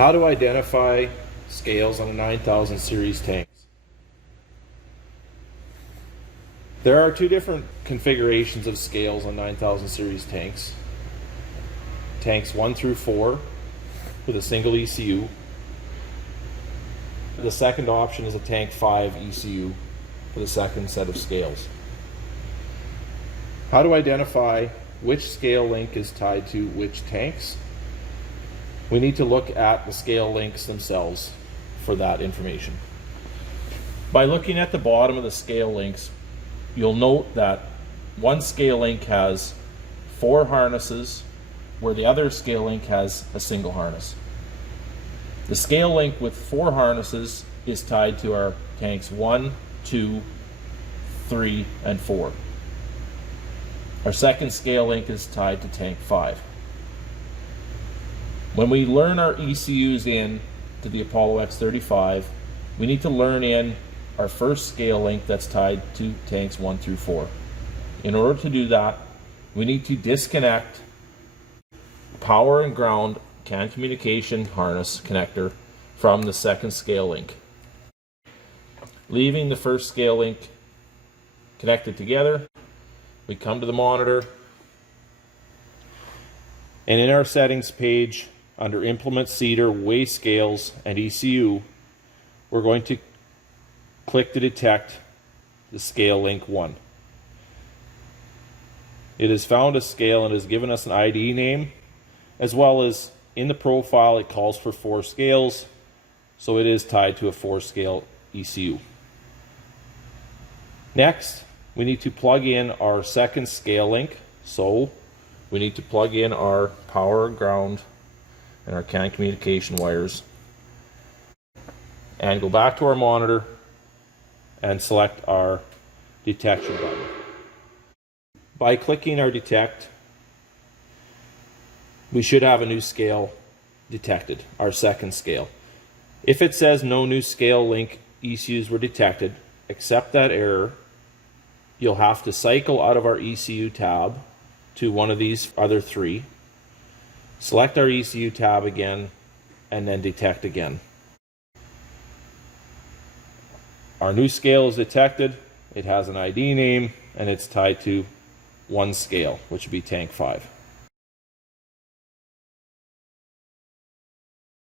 How to identify scales on a 9000 series tanks. There are two different configurations of scales on 9000 series tanks. Tanks 1 through 4 with a single ECU. The second option is a tank 5 ECU for the second set of scales. How to identify which scale link is tied to which tanks? We need to look at the scale links themselves for that information. By looking at the bottom of the scale links, you'll note that one scale link has 4 harnesses where the other scale link has a single harness. The scale link with 4 harnesses is tied to our tanks 1, 2, 3, and 4. Our second scale link is tied to tank 5. When we learn our ECUs in to the Apollo X35, we need to learn in our first scale link that's tied to tanks 1 through 4. In order to do that, we need to disconnect power and ground CAN communication harness connector from the second scale link. Leaving the first scale link connected together, we come to the monitor, and in our settings page under Implement Cedar, Weigh Scales, and ECU, we're going to click to detect the scale link 1. It has found a scale and has given us an ID name, as well as in the profile it calls for 4 scales, so it is tied to a 4 scale ECU. Next, we need to plug in our second scale link, so we need to plug in our power, ground, and our CAN communication wires, and go back to our monitor and select our detection button. By clicking our detect, we should have a new scale detected, our second scale. If it says no new scale link ECUs were detected, accept that error. You'll have to cycle out of our ECU tab to one of these other 3. Select our ECU tab again, and then detect again. Our new scale is detected. It has an ID name, and it's tied to one scale, which would be tank 5.